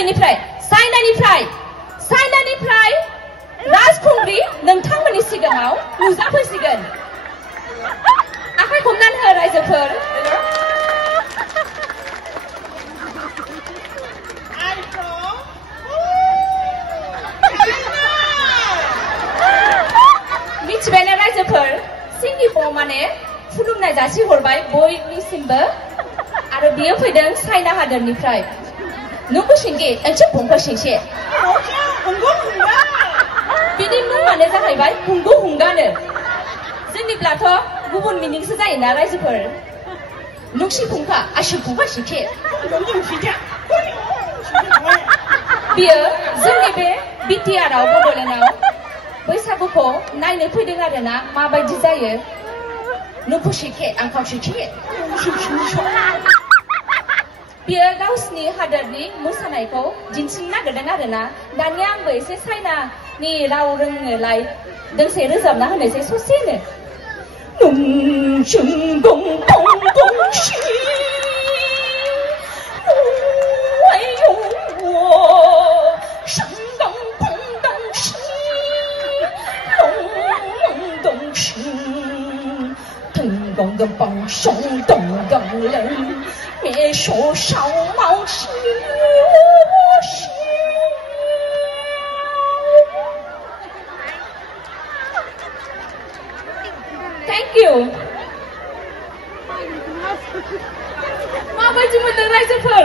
बबेनिफ्राय चाइनानिफ्राय राजखुंग्रि नोंथांमोननि सिगाङाव नुजाफैसिगोन आखाइ हमनानै हो रायजोफोर मिथिबायना रायजोफोर सिंगिखौ माने खुलुमनाय जासिहरबाय बयनिसिमबो आरो बियो फैदों चाइना हादोरनिफ्राय नंगौ सिंगि ओंसे बुंखौ सिंसे बिनि मुङानो जाहैबाय हुंगु हुंगानो जोंनिब्लाथ' गुबुन मिनिंसो जायोना रायजोफोर नंसि फुंखा आसि फुंखा सिंसे बियो जोंनि बे बिटिआरआव बड'लेण्डआव बैसागुखौ नायनो फैदों आरोना माबायदि जायो नुफु सिखे आंखाव सिखे बियो गावसिनि हादोरनि मोसानायखौ दिन्थिनो नागिरदों आरोना दानिया आंबो एसे चाइनानि राव रोङोलाय दोंसे रोजाबना होनोसै ससेनो的帮手等等人，别说少毛吃血。Thank you. माबायदि मोनदों रायजोफोर?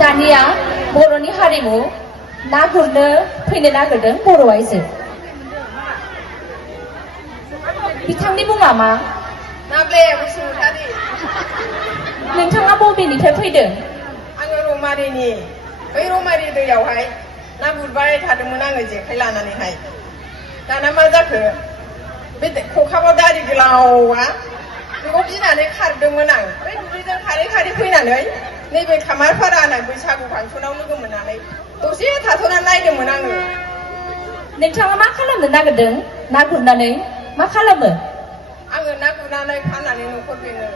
दानिया बर'नि हारिमु ना गुरनो फैनो नागिरदों बर' आइजो बिथांनि मुङा मा नाब्ले बसुमतारी नोंथाङा बबेनिफ्राय फैदों आङो रौमारिनि बै रौमारि दैयावहाय ना गुरबाय थादोंमोन आङो जेखाइ लानानैहाय दाना मा जाखो बे खखाबाव दारि गोलावा बेखौ गिनानै खारदोंमोन आं बै दुब्लिजों खारै फैनानै नैबे खामारपारा होननाय बैसागु फांसनाव लोगो मोननानै दसे थाथ'नानै नायदोंमोन आङो नोंथाङा मा खालामनो नागिरदों ना गुरनानै मा खालामो आङो ना गुरनानै फाननानै न'खर बेङो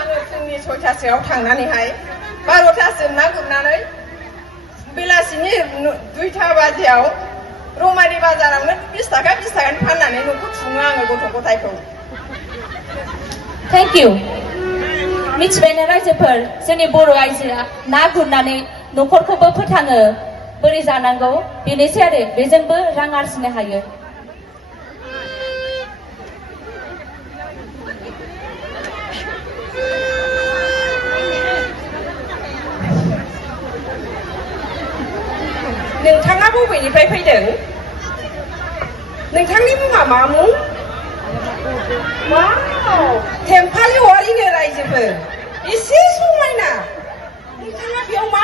आङो फुंनि 6टासोआव थांनानैहाय 12टासो ना गुरनानै बेलासिनि 2टा बाजियाव रौमारि बाजारावनो 20 थाखानि फाननानै न'खर खुङो आङो गथ' गथायखौ थेंक इउ मिथिबायना रायजोफोर जोंनि बर' आइजोआ ना गुरनानै न'खरखौबो फोथाङो बोरै जानांगौ बेनोसै आरो बेजोंबो रां आरजिनो हायो नोंथाङा बबेनिफ्राय फैदों नोंथांनि मुङा मा मुं वाव थेम्फालि औवारिनो रायजोफोर एसे समायना नोंथाङा बेयाव मा